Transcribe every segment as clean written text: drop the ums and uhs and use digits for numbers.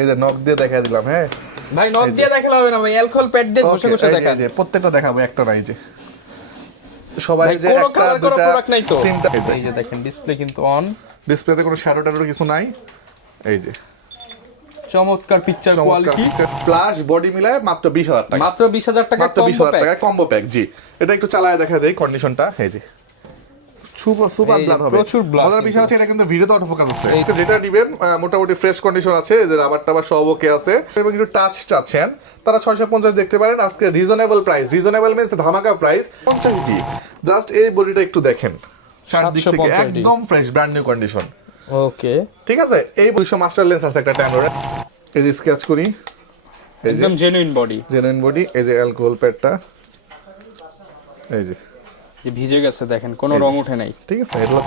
এই যে নক দিয়ে দেখাই দিলাম। হ্যাঁ ভাই, নক দিয়ে দেখালে হবে না ভাই, অ্যালকোহল প্যাড দিয়ে ঘষে ঘষে দেখান। এই যে প্রত্যেকটা দেখাবো, একটা নাই যে সবাই যে কোনো একটা কালার দুটো প্রোডাক্ট নাই তো। তিনটা। এই যে দেখেন ডিসপ্লে কিন্তু অন, ডিসপ্লেতে কোনো শ্যাডো ট্যাডো কিছু নাই। এই যে চমৎকার পিকচার কোয়ালিটি, ফ্ল্যাশ বডি মিলায় মাত্র 20,000 টাকা। মাত্র 20,000 টাকা মাত্র 20,000 টাকা কম্বো প্যাক। জি, এটা একটু চালায় দেখা দেই কন্ডিশনটা। এই যে সুপার ব্লাড হবে, প্রচুর ব্লাড। মজার বিষয় হচ্ছে এটা কিন্তু ভিডিওতে অটো ফোকাস আছে। যেটা দিবেন মোটামুটি ফ্রেশ কন্ডিশন আছে, যে রাবার টাবার সব ওকে আছে, এবং একটু টাচ চাচ্ছেন তারা 650 দেখতে পারেন। আজকে রিজনেবল প্রাইস, রিজনেবল মিন্স ধামাকা প্রাইস 50টি। জাস্ট এই বডিটা একটু দেখেন, চারদিক থেকে 750 একদম ফ্রেশ ব্র্যান্ড নিউ কন্ডিশন। ওকে, ঠিক আছে। এই 200 মাস্টার লেন্স আছে একটা ট্যানোরে। এই যে স্কেচ করি, একদম জেনুইন বডি, জেনুইন বডি। এই যে অ্যালকোহল প্যাডটা, এই যে ভিজে গেছে দেখেন, কোনো রং ওঠে নাই। ঠিক আছে। এটা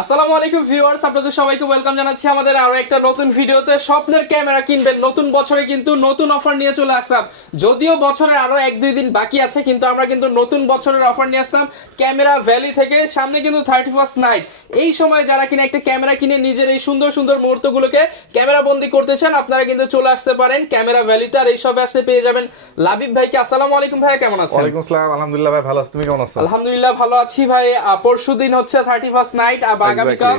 আসসালামু আলাইকুম ভিউয়ার্স, আপনাদের সবাইকে ওয়েলকাম জানাচ্ছি আমাদের আরো একটা নতুন ভিডিওতে। স্বপ্নের ক্যামেরা কিনবেন, নতুন বছরে কিন্তু নতুন অফার নিয়ে চলে আসলাম। যদিও বছরের আরো 1-2 দিন বাকি আছে, কিন্তু আমরা কিন্তু নতুন বছরের অফার নিয়ে আসলাম ক্যামেরা ভ্যালি থেকে। সামনে কিন্তু 31st নাইট, এই সময় যারা কিনা একটা ক্যামেরা কিনে নিজের এই সুন্দর সুন্দর মুহূর্তগুলোকে ক্যামেরা বন্দি করতে চান, আপনারা কিন্তু চলে আসতে পারেন ক্যামেরা ভ্যালিতে। আর এই সবে আসতে পেয়ে যাবেন লাবিব ভাইকে। আসসালামু আলাইকুম ভাই, কেমন আছেন? ওয়ালাইকুম আসসালাম, আলহামদুলিল্লাহ ভাই, ভালো আছি। তুমি কেমন আছো? আলহামদুলিল্লাহ ভালো আছি ভাই। পরশুদিন হচ্ছে 31st নাইট, আগামীকাল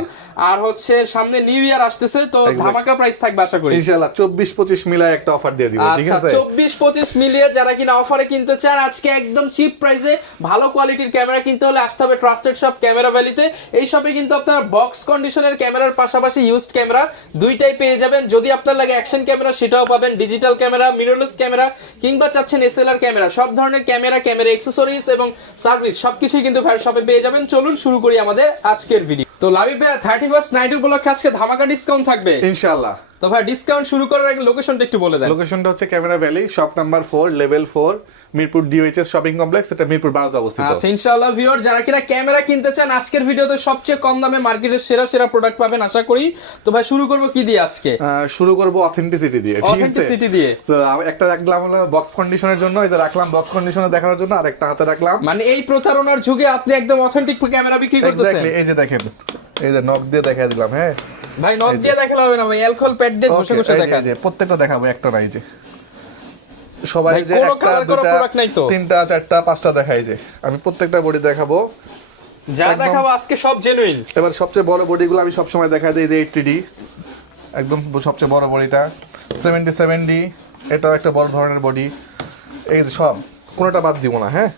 আর হচ্ছে সামনে নিউ ইয়ার আসতেছে, তো ধামাকা প্রাইস থাকবে আশা করি ইনশাআল্লাহ। 24-25 মিলায় একটা অফার দিয়ে দিব। ঠিক আছে, 24-25 মিলিয়ে যারা কিনা অফারে কিনতে চান, আজকে একদম চিপ প্রাইসে ভালো কোয়ালিটির ক্যামেরা কিনতে হলে আসতে হবে ট্রাস্টেড শপ ক্যামেরা ভ্যালিতে। এই শপে কিন্তু আপনারা বক্স কন্ডিশনের ক্যামেরার পাশাপাশি ইউজড ক্যামেরা দুইটাই পেয়ে যাবেন। যদি আপনার লাগে অ্যাকশন ক্যামেরা সেটাও পাবেন, ডিজিটাল ক্যামেরা, মিররলেস ক্যামেরা, কিংবা চাচ্ছেন এসএলআর ক্যামেরা, সব ধরনের ক্যামেরা, ক্যামেরা অ্যাকসেসরিজ এবং সার্ভিস সবকিছুই কিন্তু ভাই শপে পেয়ে যাবেন। চলুন শুরু করি আমাদের আজকের ভিডিও। তো লাবিব ভাই, 31st নাইট উপলক্ষে আজকে ধামাকা ডিসকাউন্ট থাকবে ইনশাআল্লাহ। তো ভাই ডিসকাউন্ট শুরু করার আগে লোকেশনটা একটু বলে দেন। লোকেশনটা হচ্ছে camera valley, shop number 4, level 4, Mirpur DOHS shopping complex. এটা মিরপুর 12তে অবস্থিত। আচ্ছা, ইনশাআল্লাহ ভিউয়ার যারা কিনা ক্যামেরা কিনতে চান, আজকের ভিডিওতে সবচেয়ে কম দামে মার্কেটের সেরা সেরা প্রোডাক্ট পাবেন আশা করি। তো ভাই শুরু করব কি দিয়ে আজকে? শুরু করব অথেন্টিসিটি দিয়ে। ঠিক আছে, অথেন্টিসিটি দিয়ে। তো একটা রাখলাম হলো বক্স কন্ডিশনের জন্য, এই যে রাখলাম বক্স কন্ডিশনে দেখানোর জন্য, আর একটা হাতে রাখলাম। মানে এই প্রতারণার যুগে আপনি একদম অথেন্টিক ক্যামেরা বিক্রি করতেছেন। এক্স্যাক্টলি। এই যে দেখেন, এই যে নক দিয়ে দেখাই দিলাম। হ্যাঁ ভাই, নক দিয়ে দেখালে হবে না ভাই, অ্যালকোহল প্যাড দিয়ে ঘষে ঘষে দেখান। এই যে প্রত্যেকটা দেখাবো, একটা নাই যে সবাই যে কোনো একটা কালার দুটো প্রোডাক্ট নাই তো। তিনটা চারটা পাঁচটা দেখাই, যে আমি প্রত্যেকটা বডি দেখাবো। যা দেখাবো আজকে সব জেনুইন। এবার সবচেয়ে বড় বডিগুলো আমি সব সময় দেখাই দিই, যে 80D একদম সবচেয়ে বড় বডিটা, 77D এটাও একটা বড় ধরনের বডি। এই যে সব, কোনোটা বাদ দিব না। হ্যাঁ,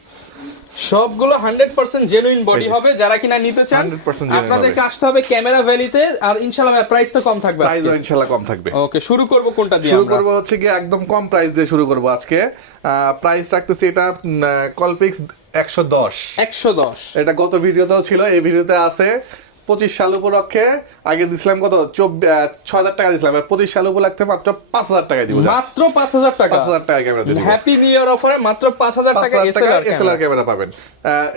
সবগুলো 100% জেনুইন বডি হবে। যারা কিনা নিতে চান 100% genuine আপনাদেরকে হবে। আসতে হবে ক্যামেরা ভ্যালিতে। আর ইনশাআল্লাহ প্রাইস তো কম থাকবে প্রাইস আজকে। ইনশাআল্লাহ কম থাকবে। ওকে, শুরু করব কোনটা দিয়ে? শুরু আমরা করব হচ্ছে কি একদম কম প্রাইস দিয়ে শুরু করব আজকে। প্রাইস রাখতেছি এটা কলপিক্স 110। 110 এটা গত ভিডিওতেও ছিল, এই ভিডিওতে আছে। 25 সাল উপলক্ষে আগে দিছিলাম কত, 6,000 টাকা দিছিলাম, 25 সাল উপলক্ষে মাত্র 5,000 টাকা দিব। মাত্র 5,000 টাকা। 5,000 টাকা ক্যামেরা দিব। হ্যাপি নিউ ইয়ার অফারে মাত্র 5,000 টাকা এসএলআর ক্যামেরা পাবেন।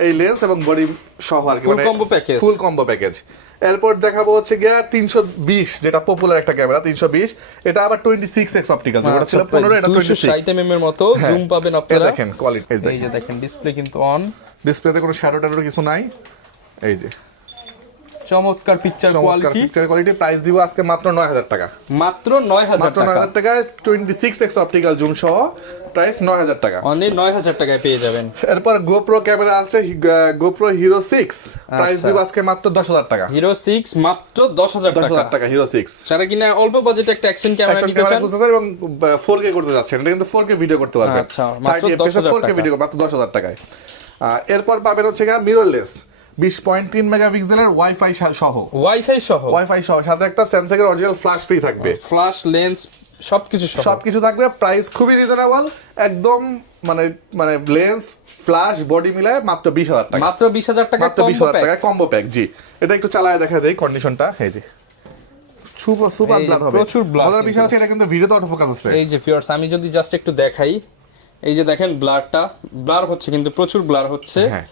এই লেন্স এবং বডি সহ আর কি, ফুল কম্বো প্যাকেজ। ফুল কম্বো প্যাকেজ। এরপর দেখাবো হচ্ছে গিয়া 320, যেটা পপুলার একটা ক্যামেরা 320। এটা আবার 26x অপটিক্যাল, যেটা ছিল 15, এটা 26 260 mm এর মতো জুম পাবেন এই আপনারা। দেখেন কোয়ালিটি, এই যে দেখেন ডিসপ্লে কিন্তু অন, ডিসপ্লেতে কোনো শ্যাডো ট্যাডো কিছু নাই। এই যে চমৎকার picture quality. Picture quality. Price দিব আজকে মাত্র 9,000 টাকা। মাত্র 9,000 মাত্র টাকা। 9,000 টাকায় 26x অপটিক্যাল জুম সহ প্রাইস 9,000 টাকা। অনলি 9,000 টাকায় পেয়ে যাবেন। এরপর গোপ্রো ক্যামেরা আছে, গোপ্রো হিরো 6, প্রাইস দিব আজকে মাত্র 10,000 টাকা। হিরো 6 মাত্র 10,000 টাকা। 10,000 টাকা হিরো 6। যারা কিনা অল্প বাজেটে একটা অ্যাকশন ক্যামেরা অ্যাকশন নিতে ক্যামেরা চান, খুঁজতেছেন এবং 4K করতে যাচ্ছেন, এটা কিন্তু 4K ভিডিও করতে পারবেন। আচ্ছা, মাত্র 30 fps 10,000 4K টাকা। ভিডিও মাত্র 10,000 টাকায়। এরপর পাবেন হচ্ছে মিররলেস 20.3 মেগাপিক্সেলের ওয়াইফাই সহ, ওয়াইফাই সহ সাথে একটা স্যামসাং এর অরিজিনাল ফ্ল্যাশ ফ্রি থাকবে, ফ্ল্যাশ লেন্স সবকিছু সহ। সবকিছু থাকবে। প্রাইস খুবই রিজনেবল একদম, মানে লেন্স ফ্ল্যাশ বডি মিলায় মাত্র 20,000 টাকা। মাত্র 20,000 টাকা মাত্র 20,000 টাকা কম্বো প্যাক। জি, এটা একটু চালায় দেখা দেই কন্ডিশনটা। এই যে সুপার এই যে ব্লাড হবে, প্রচুর ব্লাড। মজার বিষয় হচ্ছে এটা কিন্তু ভিডিওতে অটো ফোকাস আছে। এই যে ভিউয়ার্স, আমি যদি জাস্ট একটু দেখাই, এই যে দেখেন ব্লারটা ব্লার হচ্ছে, কিন্তু প্রচুর ব্লার হচ্ছে। হ্যাঁ,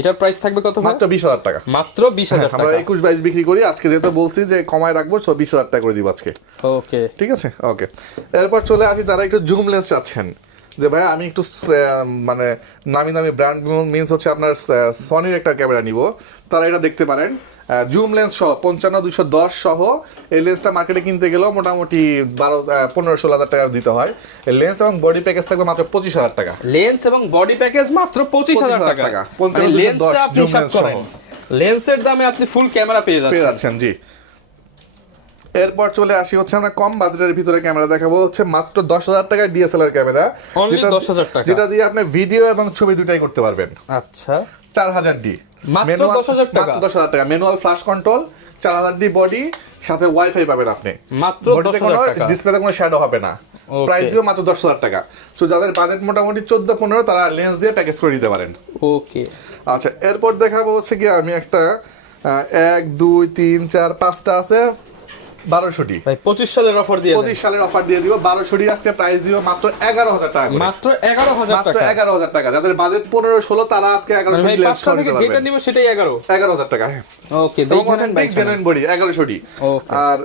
এটার প্রাইস থাকবে কত? মাত্র 20,000 টাকা। মাত্র 20,000 আমরা টাকা। 21-22 বিক্রি করি, আজকে যেহেতু বলছি যে কমায় রাখবো, 20,000 টাকা করে দিব আজকে। ওকে, ঠিক আছে, ওকে। এরপর চলে আসি যারা একটু জুম লেন্স চাচ্ছেন, যে ভাই আমি একটু মানে নামি দামি ব্র্যান্ড মিন্স হচ্ছে আপনার সনির একটা ক্যামেরা নিব, তারা এটা দেখতে পারেন। জুম লেন্স সহ 55-210 সহ এই লেন্সটা মার্কেটে কিনতে গেলেও মোটামুটি 15-16 হাজার টাকা দিতে হয়। এই লেন্স এবং বডি প্যাকেজ থাকবে মাত্র 25,000 টাকা। লেন্স এবং বডি প্যাকেজ মাত্র 25,000 টাকা। মানে লেন্সটা আপনি হিসাব করেন, লেন্সের দামে আপনি ফুল ক্যামেরা পেয়ে যাচ্ছেন। জি। এরপর চলে আসি হচ্ছে আমরা কম বাজেটের ভিতরে ক্যামেরা দেখাবো, হচ্ছে মাত্র 10,000 টাকার ডিএসএলআর ক্যামেরা, যেটা দিয়ে আপনি ভিডিও এবং ছবি দুটাই করতে পারবেন। আচ্ছা, 4000D মাত্র 10,000 টাকা। মাত্র 10,000 টাকা, manual flash control, 4000D body, সাথে ওয়াইফাই পাবেন আপনি। মাত্র 10,000 টাকা, ডিসপ্লেতে কোনো শ্যাডো হবে না। প্রাইস দিও মাত্র 10,000 টাকা। সো যাদের বাজেট মোটামুটি 14-15, তারা লেন্স দিয়ে প্যাকেজ করে দিতে পারেন। ওকে, আচ্ছা, এরপর দেখাবো হচ্ছে কি আমি একটা 1 2 3 4 5টা আছে 1200D। ভাই 25 সালের অফার দিয়ে 25 সালের অফার দিয়ে দিব। 1200D আজকে প্রাইস দিব মাত্র 11,000 টাকা করে। মাত্র 11,000 মাত্র টাকা। 11,000 টাকা। যাদের বাজেট 15-16, তারা আজকে 1100D ভাই লেন্স 5টা থেকে যেটা নিব সেটাই 11,000 টাকা। হ্যাঁ, ওকে, দেখেন জেনুইন বডি 1100D। ওকে, আর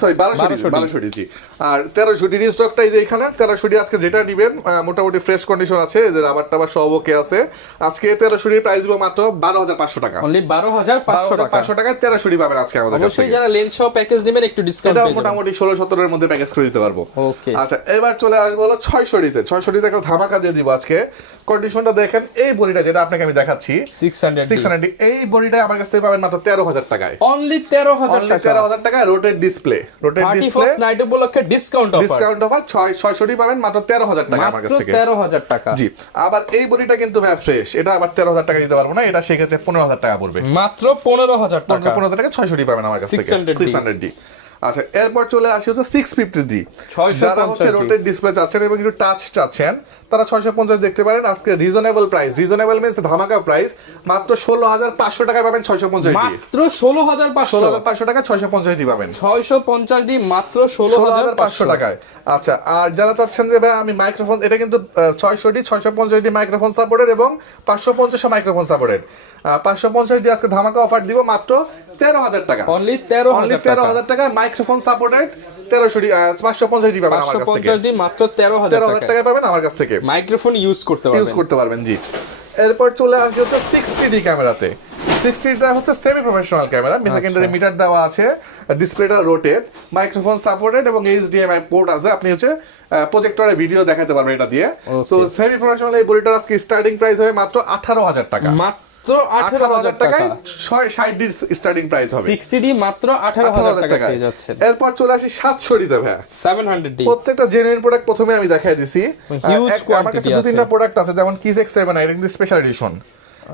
সরি 1200D জি। আর 1300D এর স্টকটা এই যে এখানে 1300D আজকে যেটা নেবেন মোটামুটি ফ্রেশ কন্ডিশন আছে, যে রাবার টাবার সব ওকে আছে। আজকে 1300D এর প্রাইস দিব মাত্র 12,500 টাকা। অনলি 12,500 টাকা। 500 টাকায় 1300D পাবেন আজকে আমাদের কাছে। অবশ্যই যারা লেন্স সহ প্যাকেজ নেবেন একটু ডিসকাউন্ট পেয়ে যাবেন। মোটামুটি 16-17 এর মধ্যে প্যাকেজ করে দিতে পারবো। ওকে, আচ্ছা, এবার চলে আসবো হলো 600D-তে। 600D-তে একটা ধামাকা দিয়ে দিব আজকে। কন্ডিশনটা দেখেন, এই বডিটা যেটা আপনাকে আমি দেখাচ্ছি 600D, এই বডিটা আমার কাছ থেকে পাবেন মাত্র 13,000 টাকায়। অনলি 13,000 টাকা। 13,000 টাকায় rotate display. Rotate display 31st night উপলক্ষে ডিসকাউন্ট অফার 600D পাবেন মাত্র 13,000 টাকা আমার কাছ থেকে। 13,000 টাকা। জি। আবার এই বডিটা কিন্তু ভাই ফ্রেশ, এটা আবার 13,000 টাকা দিতে পারবো না, এটা সেক্ষেত্রে 15,000 টাকা পড়বে। মাত্র 15,000 টাকা। 15,000 টাকা 600D পাবেন আমার কাছ থেকে। 600D। আচ্ছা, এরপর চলে আসি হচ্ছে 650D। যারা হচ্ছে রোটেট ডিসপ্লে চাচ্ছেন এবং একটু টাচ চাচ্ছেন, তারা 650 দেখতে পারেন। আজকে রিজনেবল প্রাইস, রিজনেবল মিন্স ধামাকা প্রাইস, মাত্র 16,500 টাকা পাবেন 650D। মাত্র 16,500 টাকা 650D পাবেন। 650D মাত্র 16,500 টাকায়। আচ্ছা, আর যারা চাচ্ছেন যে ভাই আমি মাইক্রোফোন, এটা কিন্তু 600D 650D মাইক্রোফোন সাপোর্টেড এবং 550 মাইক্রোফোন সাপোর্টেড। 550D আজকে ধামাকা অফার দিব মাত্র 13,000 টাকা। অনলি 13,000 টাকায় মাইক্রোফোন সাপোর্টেড 1300D 550D পাবেন আমার কাছ থেকে। 550D মাত্র 13,000 টাকা পাবেন আমার কাছ থেকে। মাইক্রোফোন ইউজ করতে পারবেন। জি। এরপর চলে আসি হচ্ছে 60D ক্যামেরাতে। 60টা হচ্ছে semi professional camera, secondary meter দেওয়া আছে, ডিসপ্লেটা রোটেট, মাইক্রোফোন সাপোর্টেড এবং HDMI পোর্ট আছে। আপনি হচ্ছে প্রজেক্টরে ভিডিও দেখাতে পারবেন এটা দিয়ে। সো সেমি প্রফেশনাল এই বডিটার আজকে স্টার্টিং প্রাইস হবে মাত্র 18,000 টাকা। মাত্র 18,000 টাকায় 60D স্টার্টিং প্রাইস হবে। 60D মাত্র 18,000 টাকা পেয়ে যাচ্ছেন। এরপর চলে আসি 700D-তে ভাই 700D। প্রত্যেকটা জেনুইন প্রোডাক্ট প্রথমে আমি দেখাই দিছি। হিউজ আমার কাছে 2-3টা প্রোডাক্ট আছে, যেমন Kiss X7 এটা কিন্তু স্পেশাল এডিশন।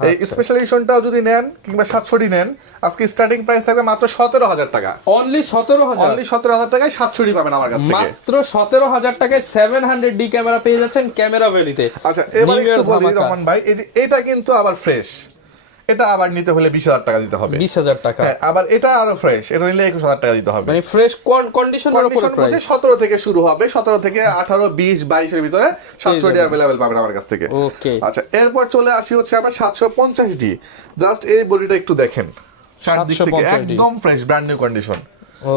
এই স্পেশাল এডিশনটাও যদি নেন কিংবা 700D নেন, আজকে স্টার্টিং প্রাইস থাকবে মাত্র 17,000 টাকা। অনলি 17,000 টাকায় 700D পাবেন আমার কাছ থেকে। মাত্র 17,000 টাকায় 700D ক্যামেরা পেয়ে যাচ্ছেন ক্যামেরা ভ্যালিতে। আচ্ছা, এবার একটু বলি রহমান ভাই, এই যে এটা কিন্তু আবার ফ্রেশ, এটা আবার নিতে হলে 20,000 টাকা দিতে হবে। 20,000 টাকা। হ্যাঁ, আবার এটা আরো ফ্রেশ, এটা নিলে 21,000 টাকা দিতে হবে। মানে ফ্রেশ কন্ডিশনের উপর প্রাইস 17 থেকে শুরু হবে, 17 থেকে 18 20 22 এর ভিতরে 700D अवेलेबल পাবেন আমার কাছ থেকে। ওকে, আচ্ছা, এরপর চলে আসি হচ্ছে আবার 750D। জাস্ট এই বডিটা একটু দেখেন, চারদিক থেকে একদম ফ্রেশ, ব্র্যান্ড নিউ কন্ডিশন।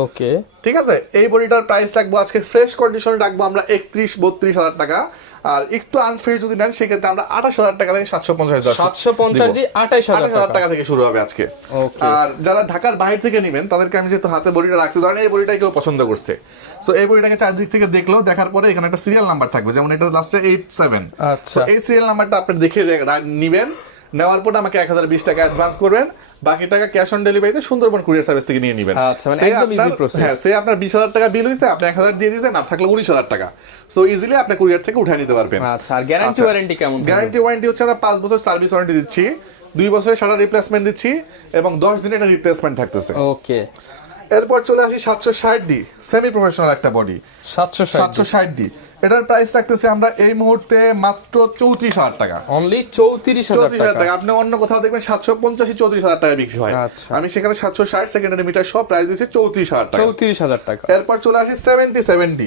ওকে, ঠিক আছে। এই বডিটার প্রাইস রাখবো আজকে ফ্রেশ কন্ডিশনে রাখবো আমরা 31-32,000 টাকা। আর একটু আনফ্রেশ যদি নেন সেক্ষেত্রে আমরা 28,000 টাকা থেকে 750D 28,000 টাকা থেকে শুরু হবে আজকে। আর যারা ঢাকার বাইরে থেকে নেবেন তাদেরকে আমি যেহেতু হাতে বডিটা রাখছি, ধরেন এই বডিটাই কেউ পছন্দ করছে, সো এই বডিটাকে চারদিক থেকে দেখলো, দেখার পরে এখানে একটা সিরিয়াল নাম্বার থাকবে, যেমন এটা লাস্টে 87। আচ্ছা, এই সিরিয়াল নাম্বারটা আপনি দেখে নিবেন, নেওয়ার পর আমাকে 1020 টাকা অ্যাডভান্স করবেন, বাকি টাকা ক্যাশ অন ডেলিভারিতে সুন্দরবন কুরিয়ার সার্ভিস থেকে নিয়ে নেবেন। আচ্ছা, মানে একদম ইজি প্রসেস। হ্যাঁ, সে আপনার 20,000 টাকা বিল হইছে, আপনি 1,000 দিয়ে দিয়েছেন, না থাকলে 19,000 টাকা। সো ইজিলি আপনি কুরিয়ার থেকে উঠায় নিতে পারবেন। আচ্ছা, আর গ্যারান্টি ওয়ারেন্টি কেমন? গ্যারান্টি ওয়ারেন্টি হচ্ছে আমরা 5 বছর সার্ভিস ওয়ারেন্টি দিচ্ছি, 2 বছরের সারা রিপ্লেসমেন্ট দিচ্ছি এবং 10 দিনের একটা রিপ্লেসমেন্ট থাকতেছে। ওকে, এরপর চলে আসি 760D সেমি প্রফেশনাল একটা বডি। 760D এটার প্রাইস রাখতেছি আমরা এই মুহূর্তে মাত্র 34,000 টাকা। অনলি 34,000 টাকা। আপনি অন্য কোথাও দেখবেন 750-34,000 টাকা বিক্রি হয়, আমি সেখানে 760 সেকেন্ডারি মিটার সব প্রাইস দিচ্ছি 34,000 টাকা। 34,000 টাকা। এরপর চলে আসি 77D।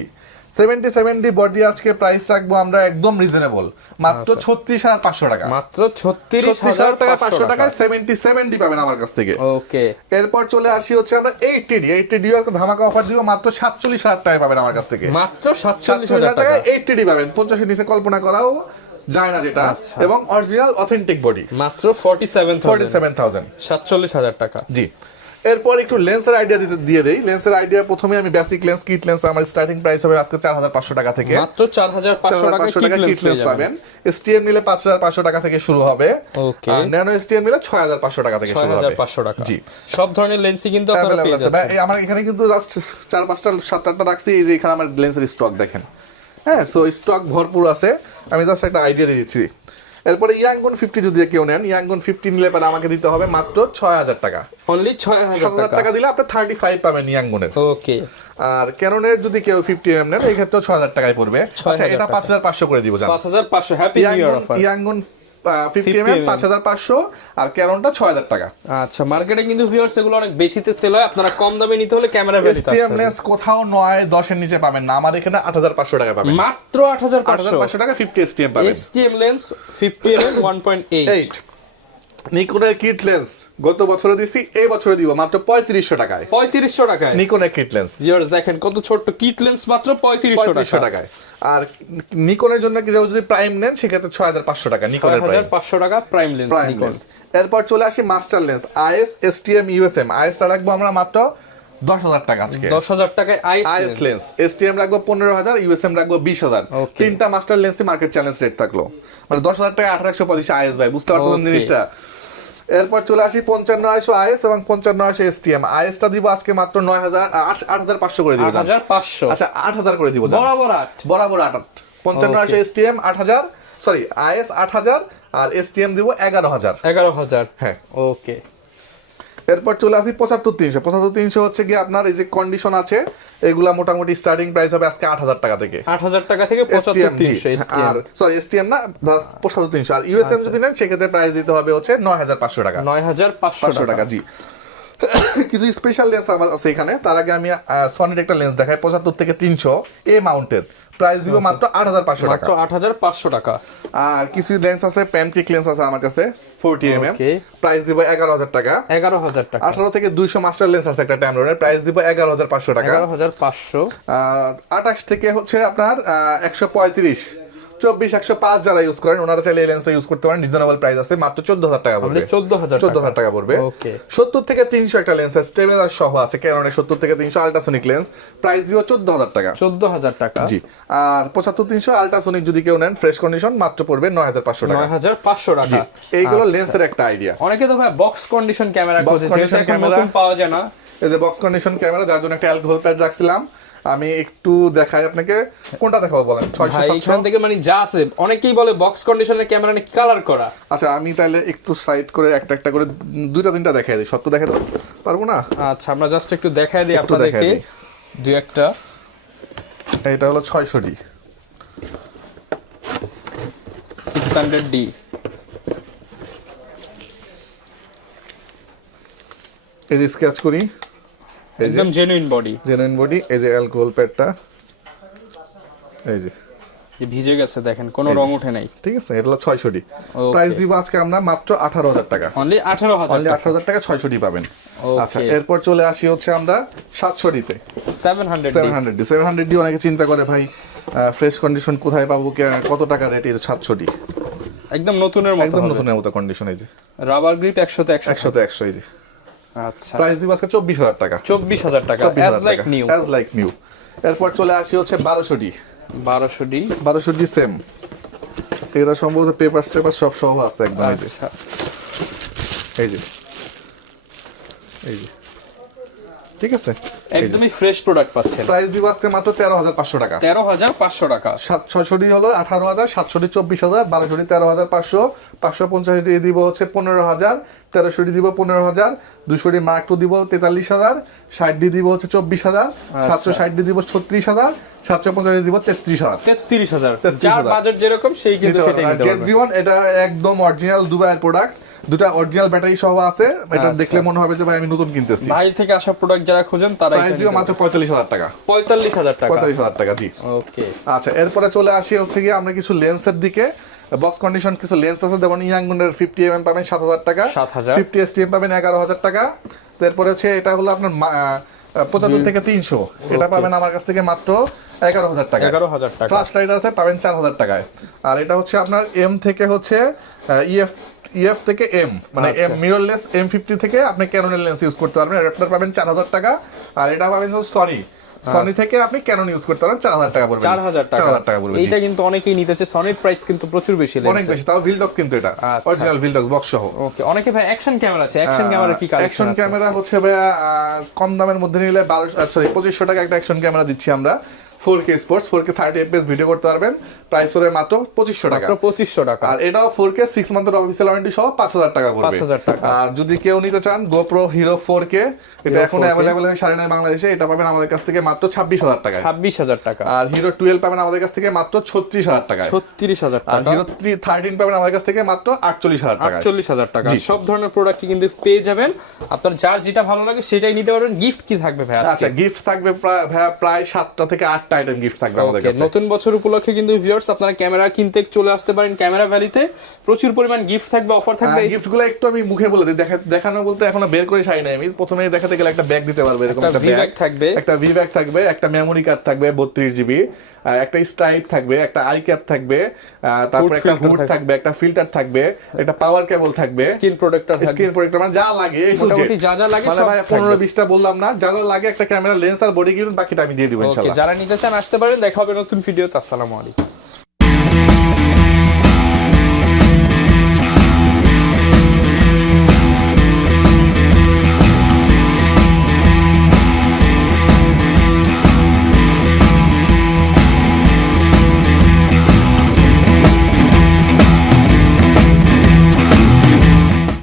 70 বডি আজকে প্রাইস রাখবো আমরা একদম রিজনেবল, মাত্র 36,500 টাকা। মাত্র 36,500 টাকায় 70 পাবেন আমার কাছ থেকে। ওকে, এরপর চলে আসি হচ্ছে আমরা 80D ধামাকা অফার দিব, মাত্র 47,000 টাকায় পাবেন আমার কাছ থেকে। মাত্র 47,000 টাকা 80D পাবেন, 50 নিচে কল্পনা করাও যায় না যেটা, এবং অরিজিনাল অথেন্টিক বডি মাত্র 47,000 47,000 টাকা। জি, এরপর একটু লেন্সের আইডিয়া দিয়ে দেই। লেন্সের আইডিয়া প্রথমে আমি বেসিক লেন্স, কিট লেন্স আমার স্টার্টিং প্রাইস হবে আজকে 4,500 টাকা থেকে। মাত্র 4,500 টাকা কিট লেন্স পাবেন। এসটিএম নিলে 5,500 টাকা থেকে শুরু হবে। ওকে, আর ন্যানো এসটিএম নিলে 6,500 টাকা থেকে শুরু হবে। 6,500 টাকা। জি, সব ধরনের লেন্সই কিন্তু আপনারা পেয়ে যাচ্ছেন। এই আমার এখানে কিন্তু জাস্ট 4-5টা 7-8টা রাখছি, এই যে এখানে আমার লেন্সের স্টক দেখেন। হ্যাঁ, সো স্টক ভরপুর আছে, আমি জাস্ট একটা আইডিয়া দিয়ে দিচ্ছি। এরপরে ইয়াংগুন 50 যদি কেউ নেন, ইয়াংগুন 50 নিলে পরে আমাকে দিতে হবে মাত্র 6,000 টাকা। অনলি 6,000 টাকা দিলে আপনি 35 পাবেন ইয়াংগুনের। ওকে, আর ক্যাননের যদি কেউ 50mm নেন, এই ক্ষেত্রে 6,000 টাকায় পড়বে। আচ্ছা, এটা 5,500 করে দিব জান। 5,500 happy new year offer. Yangon 50mm 5,500 আর ক্যাননটা 6,000 টাকা। আচ্ছা, মার্কেটে কিন্তু ভিউয়ার্স এগুলো অনেক বেশিতে সেল হয়, আপনারা কম দামে নিতে হলে ক্যামেরা ভ্যালিতে আসতে হবে। এসটিএম লেন্স কোথাও 9-10 এর নিচে পাবেন না, আমার এখানে 8,500 টাকা পাবেন। মাত্র 8,500 টাকা 50 এসটিএম পাবেন। STM lens 50mm 1.8। নিকনের কিট লেন্স গত বছরে দিছি, এই বছরে দিব মাত্র 3500 টাকায়। 3500 টাকায় নিকনের কিট লেন্স। ভিউয়ার্স দেখেন কত ছোট কিট লেন্স, মাত্র 3500 টাকায়। আর নিকনের জন্য কি যদি প্রাইম নেন সেক্ষেত্রে 6,500 টাকা নিকনের প্রাইম। 6,500 টাকা প্রাইম লেন্স নিকন। এরপর চলে আসি master lens IS STM USM. আইএসটা রাখবো আমরা মাত্র 10,000 টাকা আজকে। 10,000 টাকায় আইএস লেন্স। এসটিএম রাখবো 15,000, ইউএসএম রাখবো 20,000। তিনটা মাস্টার লেন্সই মার্কেট চ্যালেঞ্জ রেট থাকলো, মানে 10,000 টাকা 1825 আইএস ভাই, বুঝতে পারছেন জিনিসটা। এরপর চলে আসি 55,900 আইএস এবং 55,900 এসটিএম। আইএসটা দিব আজকে মাত্র 8,500 করে দিব। 8,500 আচ্ছা 8,000 করে দিব বরাবর 8 55,900 এসটিএম 8,000, সরি আইএস 8,000 আর এসটিএম দিব 11,000। 11,000 হ্যাঁ, ওকে। এরপর চলে আসি 75,300। 75,300 হচ্ছে কি আপনার এই যে কন্ডিশন আছে, এগুলা মোটামুটি স্টার্টিং প্রাইস হবে আজকে 8,000 টাকা থেকে। 8,000 টাকা থেকে 75,300 এসটিএম। আর সরি এসটিএম না, 75,300। আর ইউএসএম যদি নেন সেক্ষেত্রে প্রাইস দিতে হবে হচ্ছে 9,500 টাকা। 9,500 টাকা। জি, কিছু স্পেশাল লেন্স আমার আছে এখানে। তার আগে আমি সনির একটা লেন্স দেখাই 75 থেকে 300 এ মাউন্টেড, প্রাইস দিব মাত্র 8,500 টাকা। মাত্র 8,500 টাকা। আর কিছু লেন্স আছে, প্যান্টিক লেন্স আছে আমার কাছে 40mm, প্রাইস দিব 11,000 টাকা। 11,000 টাকা। 18 থেকে 200 মাস্টার লেন্স আছে একটা ট্যামলনের, প্রাইস দিব 11,500 টাকা। 11,500। 28 থেকে হচ্ছে আপনার 135, 24, 105 যারা ইউজ করেন ওনারা চাইলে এই লেন্সটা ইউজ করতে পারেন, রিজনেবল প্রাইস আছে, মাত্র 14,000 টাকা পড়বে। 14,000 টাকা পড়বে। ওকে। 70 থেকে 300 একটা লেন্স আছে, স্টেবিলাইজার সহ আছে, ক্যাননের 70 থেকে 300 আল্ট্রাসোনিক লেন্স, প্রাইস দিব 14,000 টাকা। 14,000 টাকা। জি, আর 75-300 আল্ট্রাসোনিক যদি কেউ নেন ফ্রেশ কন্ডিশন মাত্র পড়বে 9,500 টাকা। 9,500 টাকা। এইগুলো লেন্সের একটা আইডিয়া। অনেকে তো ভাই বক্স কন্ডিশন ক্যামেরা খোঁজে, যেটা এখন ক্যামেরা নতুন পাওয়া যায় না। এই যে বক্স কন্ডিশন ক্যামেরা, যার জন্য একটা অ্যালকোহল প্যাড রাখছিলাম, আমি একটু দেখাই আপনাকে। কোনটা দেখাবো বলেন? 600-700 থেকে মানে যা আছে, অনেকেই বলে বক্স কন্ডিশনের ক্যামেরা নাকি কালার করা। আচ্ছা, আমি তাহলে একটু সাইড করে একটা করে 2-3টা দেখাই দিই। সত্য দেখাতে পারবো না? আচ্ছা, আমরা জাস্ট একটু দেখাই দিই আপনাদেরকে দুই একটা। এটা হলো 600D 600D। এই যে স্কেচ করি, একদম জেনুইন বডি। Genuine body. এই যে অ্যালকোহল প্যাডটা, এই যে ভিজে গেছে, দেখেন কোনো রং উঠে নাই। ঠিক আছে, এটা হলো 600D। প্রাইস দিব আজকে আমরা মাত্র 18,000 টাকা। অনলি 18,000 টাকা 600D পাবেন। আচ্ছা, এরপর চলে আসি হচ্ছে আমরা 700D তে। 700D অনেকে চিন্তা করে ভাই ফ্রেশ কন্ডিশন কোথায় পাবো, কত টাকা রেট? এই যে 700D একদম নতুনের মতো, একদম নতুনের মতো কন্ডিশন। এই যে রাবার গ্রিপ 100 তে 100। এই যে আচ্ছা, প্রাইস দিব আজকে 24,000 টাকা। 24,000 টাকা, অ্যাজ লাইক নিউ। এরপর চলে আসি হচ্ছে 1200D। 1200D সেম, এরা সম্ভবত পেপার স্টেপার সব সহ আছে একদম। আচ্ছা, এই যে ঠিক আছে, একদমই ফ্রেশ প্রোডাক্ট পাচ্ছেন। প্রাইস দিব আজকে মাত্র 13,500 টাকা। 13,500 টাকা। 600D হলো 18,000, 700D 24,000, 1200D 13,500, 550D দিব হচ্ছে 15,000, 1300D দিব 15,000, 200D মার্ক 2 দিব 43,000, 60D দিব হচ্ছে 24,000, 760D দিব 36,000, 750D দিব 33,000। 33,000 যার বাজেট যেরকম সেই কিন্তু সেটাই নিতে পারবে। এটা একদম অরিজিনাল দুবাইয়ের প্রোডাক্ট, দুটা অরিজিনাল ব্যাটারি সহ আছে, এটা আচ্ছা। দেখলে মনে হবে যে ভাই আমি নতুন কিনতেছি। বাইরে থেকে আসা প্রোডাক্ট যারা খোঁজেন তারা প্রাইস দিও মাত্র 45,000 টাকা। 45,000 টাকা। 45,000 টাকা, জি। ওকে, আচ্ছা, এরপরে চলে আসি হচ্ছে কি আমরা কিছু লেন্সের দিকে। বক্স কন্ডিশন কিছু লেন্স আছে, যেমন ইয়াংগুনের 50mm পাবেন 7,000 টাকা, 7,000 50 STM পাবেন 11,000 টাকা। তারপরে হচ্ছে এটা হলো আপনার 75 থেকে 300, এটা পাবেন আমার কাছ থেকে মাত্র 11,000 টাকা। 11,000 টাকা। ফ্ল্যাশ লাইট আছে পাবেন 4,000 টাকায়। আর এটা হচ্ছে আপনার এম থেকে হচ্ছে ইএফ থেকে এম, মানে এম মিররলেস M50 থেকে আপনি ক্যাননের লেন্স ইউজ করতে পারবেন, অ্যাডাপ্টার পাবেন 4,000 টাকা। আর এটা পাবেন সনি থেকে আপনি ক্যানন ইউজ করতে পারেন 4,000 টাকা পড়বে। 4,000 টাকা। 4,000 টাকা পড়বে। এটা কিন্তু অনেকেই নিতেছে, সনির প্রাইস কিন্তু প্রচুর বেশি, অনেক বেশি, তাও ভিলডক্স কিন্তু এটা আচ্ছা। অরিজিনাল ভিলডক্স বক্স সহ। ওকে, অনেকে ভাই অ্যাকশন ক্যামেরা আছে, অ্যাকশন ক্যামেরা কি কালেকশন অ্যাকশন আছে? ক্যামেরা হচ্ছে ভাইয়া কম দামের মধ্যে নিলে 2500 টাকা একটা অ্যাকশন ক্যামেরা দিচ্ছি আমরা। 4K sports, 4K 30 FPS video করতে পারবেন, প্রাইস পড়বে মাত্র 2500 টাকা। মাত্র 2500 টাকা। আর এটাও 4K 6 মান্থের অফিসিয়াল ওয়ারেন্টি সহ 5,000 টাকা পড়বে। 5,000 টাকা। আর যদি কেউ নিতে চান GoPro Hero 4K, এটা এখন 4K অ্যাভেলেবল হয় 9.5 বাংলাদেশে, এটা পাবেন আমাদের কাছ থেকে মাত্র 26,000 টাকা। 26,000 টাকা। আর Hero 12 পাবেন আমাদের কাছ থেকে মাত্র 36,000 টাকা। 36,000 আর টাকা। Hero 13 পাবেন আমাদের কাছ থেকে মাত্র 48,000 টাকা। 48,000 টাকা। জি। সব ধরনের প্রোডাক্টই কিন্তু পেয়ে যাবেন, আপনার যার যেটা ভালো লাগে সেটাই নিতে পারবেন। গিফট কি থাকবে ভাই আজকে? আচ্ছা, গিফট থাকবে প্রায় 7টা থেকে 8টা আইটেম গিফট থাকবে আমাদের ওকে, কাছে। নতুন বছর উপলক্ষে কিন্তু ভিউয়ার্স আপনারা ক্যামেরা কিনতে চলে আসতে পারেন ক্যামেরা ভ্যালিতে। প্রচুর পরিমাণ গিফট থাকবে, অফার থাকবে। গিফটগুলো একটু আমি মুখে বলে দিই, দেখানো বলতে এখনো বের করে সারি নাই আমি। প্রথমে দেখাতে গেলে একটা ব্যাগ দিতে পারবে, এরকম একটা একটা V-Bag ব্যাগ থাকবে, একটা ভি ব্যাগ থাকবে, একটা মেমোরি কার্ড থাকবে 32 জিবি, একটা স্ট্রাইপ থাকবে, একটা আই ক্যাপ থাকবে, তারপরে একটা filter হুড থাকবে, একটা ফিল্টার থাকবে, একটা পাওয়ার কেবল থাকবে, স্ক্রিন প্রোটেক্টর থাকবে, স্ক্রিন প্রোটেক্টর, মানে যা লাগে এই টু মোটামুটি যা যা লাগে মানে সব ভাই থাকবে। 15-20টা বললাম না, যা যা লাগে একটা ক্যামেরা লেন্স আর বডি কিনুন, বাকিটা আমি দিয়ে দিব ওকে, ইনশাআল্লাহ। যারা নিতে চান আসতে পারেন। দেখা হবে নতুন ভিডিওতে। আসসালামু আলাইকুম।